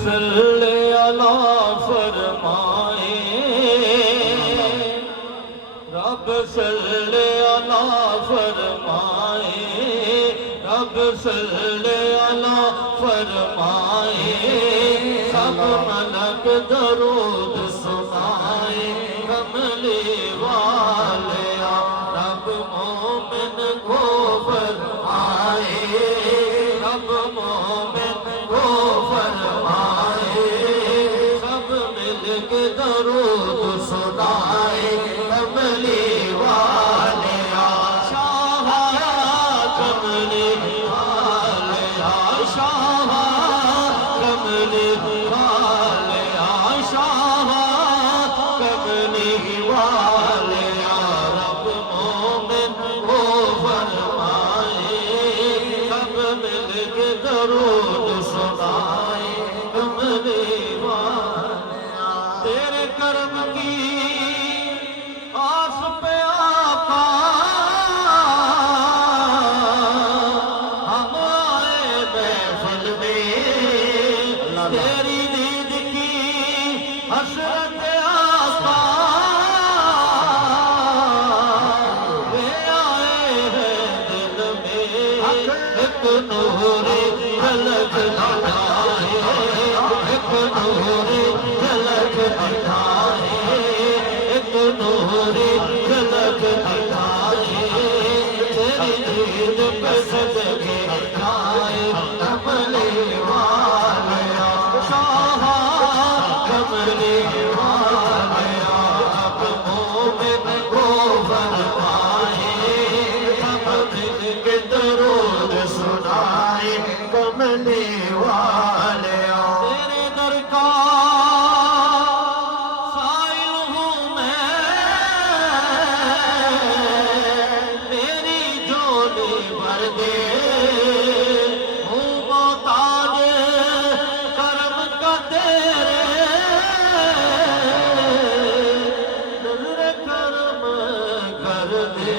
सल्ले अला फरमाए, रब सल्ले अला फरमाए, रब सल्ले अला फरमाए। सब मलक दरूद सुनाए, कमले वाले रब मोमिन को फरमाए, रब मोमिन को फरमाए। सब मिल के दरूद सुनाए, कमले वाले शाह, कमले वाले शाह, कमले वाले शाह, कमले वाले रब मोमिन को फरमाए। सब मिल के दरूद सुनाए, कमले वाले तेरे कर्म की आस पे आका हम आए महफिल में, तेरी दीद की हसरत आका वे आए हैं दिल में। एक नूरे झलक दिखाए, एक नूरे झलक दिखाए, एक नूरे झलक दिखाए। तेरी दीद पे सदके आए, कमले वाले शाह, कमले वाले अब मोमिन को फरमाए। सब मिल के दरूद सुनाए, कमले वाले तेरे दर का साइल हूँ मैं, मेरी झोली भर दे। हूँ मोहताज करम का तेरे, नज़र करम कर दे।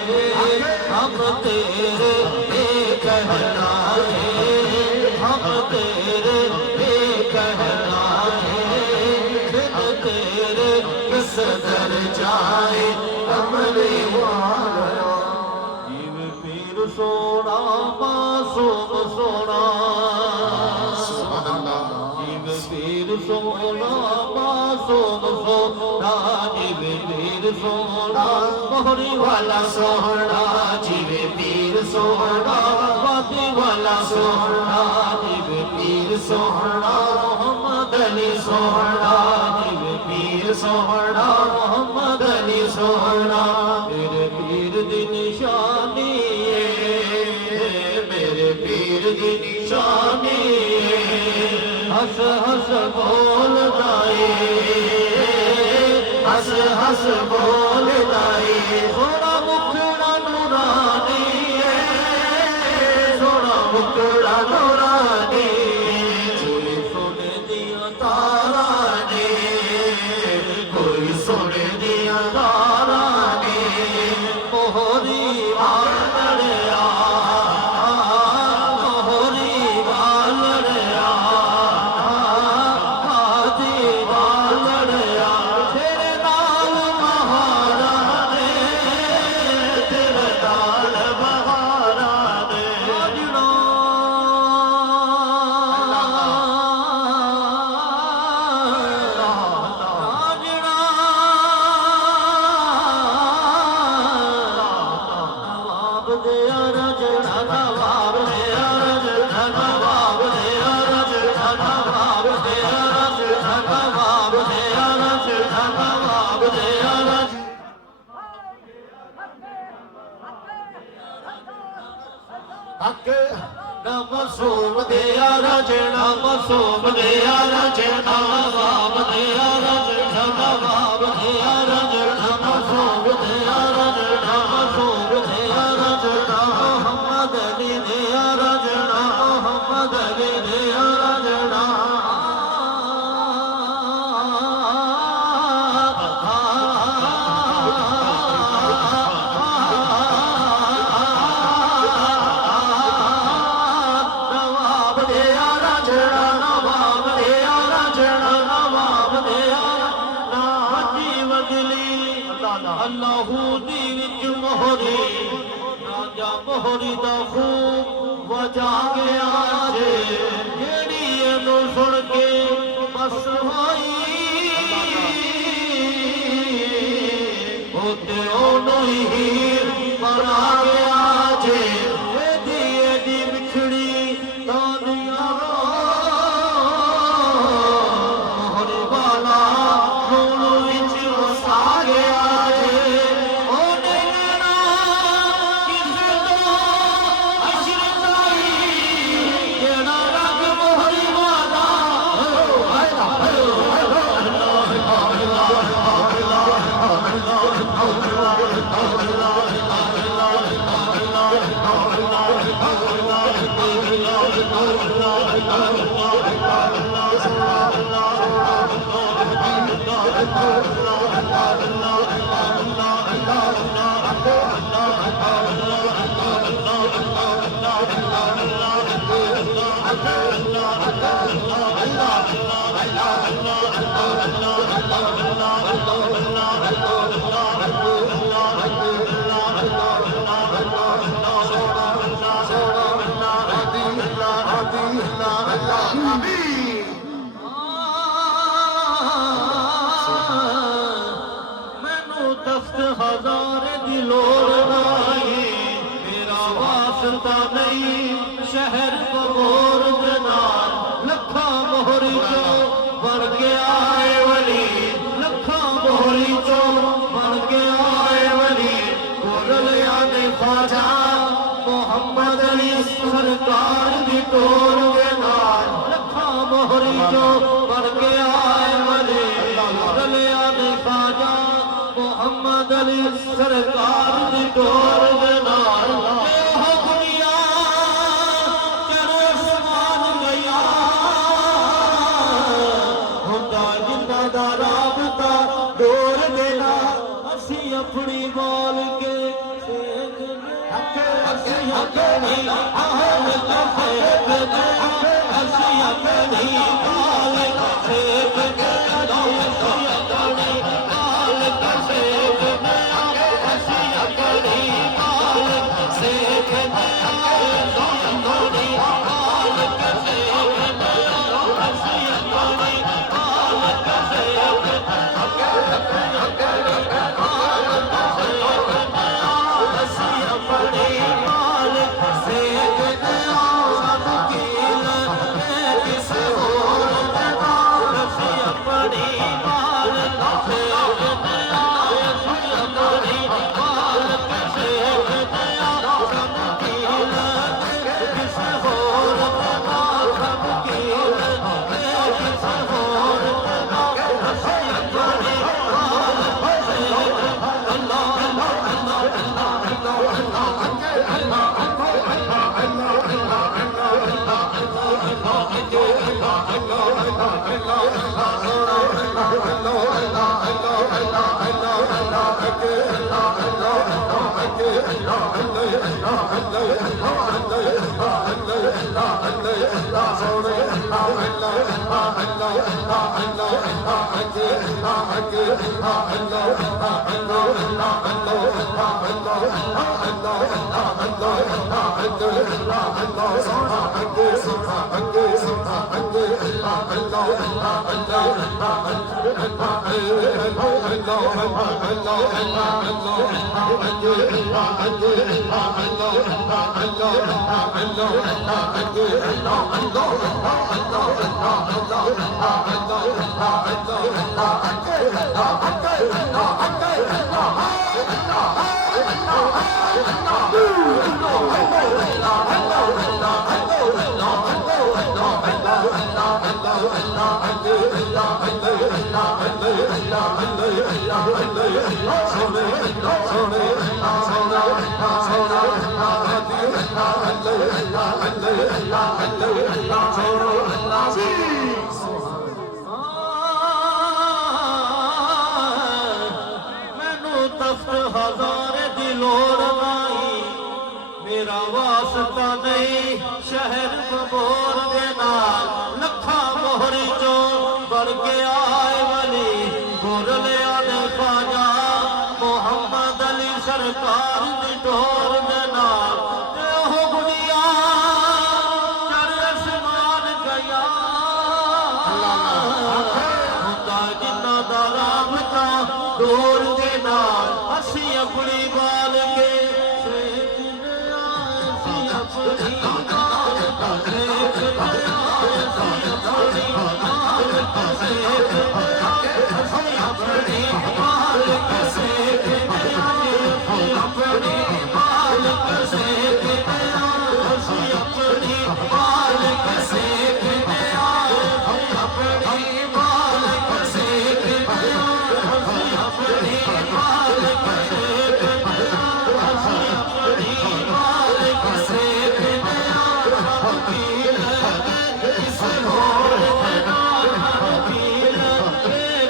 हम तेरे कहलाए, हम तेरे कहलाए, बिन तेरे किस दर जाए, कमले वाला जीव पीर सोना मासूम सोना, जीव पीर सोना मासूम सोना, जीव पीर सोना मोहरी वाला सोना, जीव पीर सोना बाती वाला सोना, जीव पीर सोना मोहम्मद अली सोना, जीव पीर सोना मोहम्मद अली सोना। मेरे पीर दी निशानी है, मेरे पीर दी निशानी हस हस बोलदा है, हस हस बोलदा है। सोना मुखड़ा नूरानी है, सोना मुखड़ा नूरानी, कोई सुन दिया तारा ने, कोई सुन दिया तारा ने। मोहरी वालड़िया, मोहरी वालड़िया, हाथी वालड़िया, तेरे नाल बहारा ने, तेरे नाल बहारा ने। सजना नवाब दिया रजना, नवाब दिया रजना, नवाब दिया रजना, नवाब दिया रजना, नवाब दिया रजना, नवाब दिया रजना। हक नमसूम दिया रजना, मसूम दिया रजना, नवाब दिया रजना, नवाब दिया रजना, मसूम दिया रजना, मसूम दिया रजना। मोहम्मद अली दिया रजना, मोहम्मद अली दिया रजना। नवाब दिया रजना, नवाब दिया लहू दी विच मोहरी राजा मोहरी दा खूब वजा गया जे जेड़ी इनू सुन के बस होई होते ओनू ही मरा गया जे एदी एदी बिछड़ी दानिया मोहरी वाला खून विच वसा गया जे ओने लेना किसे तो अशरताई जेड़ा रंग मोहरी वाला मैनू तख्त हज़ारे दी लोड़ नहीं मेरा वास्ता नहीं शहर बगौर दे नाल लखा मोहरी चो बन के आए वली लखा मोहरी चो बन के आए वली बोलिया ने ख्वाजा मोहम्मद अली सरकार दी टोर दे नाल लखा मोहरी चो बन के आए वली बोलिया ने ख्वाजा मोहम्मद अली सरकार दी टोर दे नाल दुनिया चलो समान गया हुंदा जिन्ना दा राबता डोर देना असी अपनी बोल के असी अपनी हाल का फेंक दे असी अपनी हाल का फेंक दे असी अपनी हाल का फेंक दे असी अपनी हाल फेंक दे अपनी हाल का फेंक दे असी अपनी हाल का फेंक दे मैनू तख्त हज़ारे दी लोड़ नहीं मेरा वास्ता नहीं शहर बबोर दे नाल लखा मोहरी चो बढ़ के आए वली बोलिया ने ख्वाजा मोहम्मद दा राबता डोर दे नाल असी अपनी बाल के सेकने आए असी अपनी बाल सेकने आए असी अपनी बाल सेकने आए असी अपनी बाल सेकने आए असी अपनी बाल सेकने आए असी अपनी बाल सेकने आए अपनी बाल सेकने आए असी अपनी बाल सेकने आए असी अपनी बाल सेकने आए वकील किस होर दे नाल वकील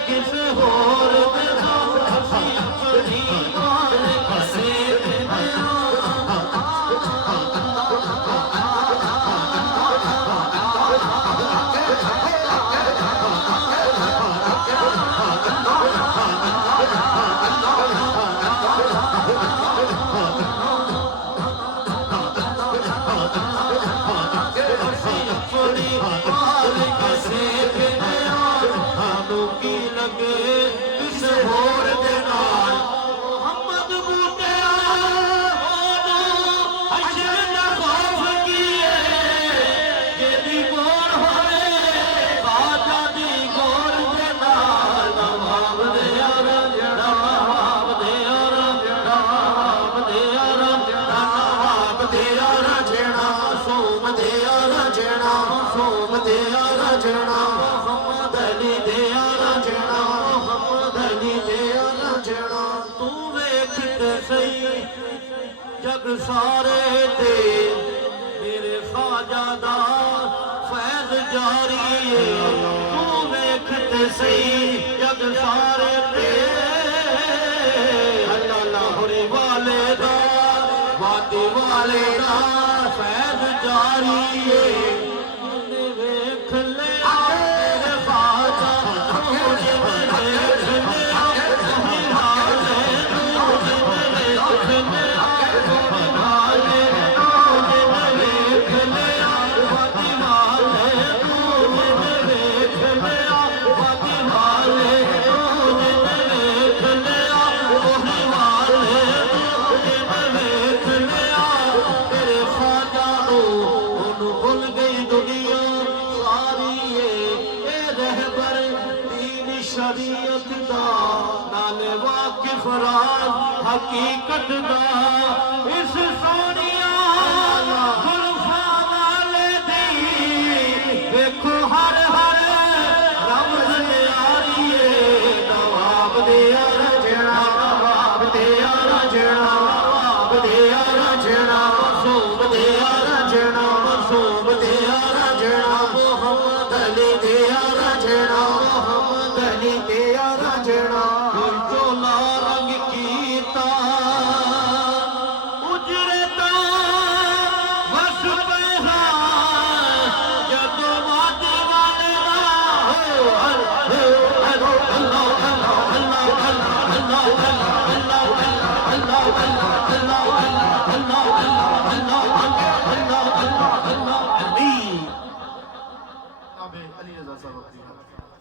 किस होर दे नाल असी अपनी बाल सेकने अपनी बाल सेकने सानू की लगे किस होर दे नाल मोहम्मद बूटिया हशर दा खौफ किए जेदी गोर होए बाजा दी गोर दे नाल नवाब दे यार नवाब दे यार नवाब दे यार नवाब दे यार जेना सोम दे यार जेना सोम दे यार जेना मोहम्मद अली दे यार जेना मोहम्मद अली दे यार जेना तू वेख ते सही जग सारे ते मेरे ख्वाजा दा फैज़ जारी है तू वेख ते सही जग सारे ते अल्लाह लाहौरी वाले दा वादी वाले दा फैज़ जारी है वेख ले मेरे ख्वाजा तूने वेख ले हाले तूने वेख ले हाले तूने वेख ले वादी वाले तूने वेख ले वादी वाले तूने वेख ले ओही वाले तूने वेख ले तेरे ख्वाजा ओनू भुल गई दुनिया सारी ए रहबर दीन शरीयत दा नाले वाकिफ राज हकीकत दा इस सोनिया जुल्फा वाले दी देखो हर हर रमज यारी नवाब दे यार जेना नवाब दे यार जेना नवाब दे यार जेना मसूम दे यार जेना मसूम दे यार जेना मोहम्मद अली दे यार जेना मोहम्मद अली दे यार जेना जो रंग कीता उजरता बस पैसा जदों वादे वाले दा अली रजा साहब अपनी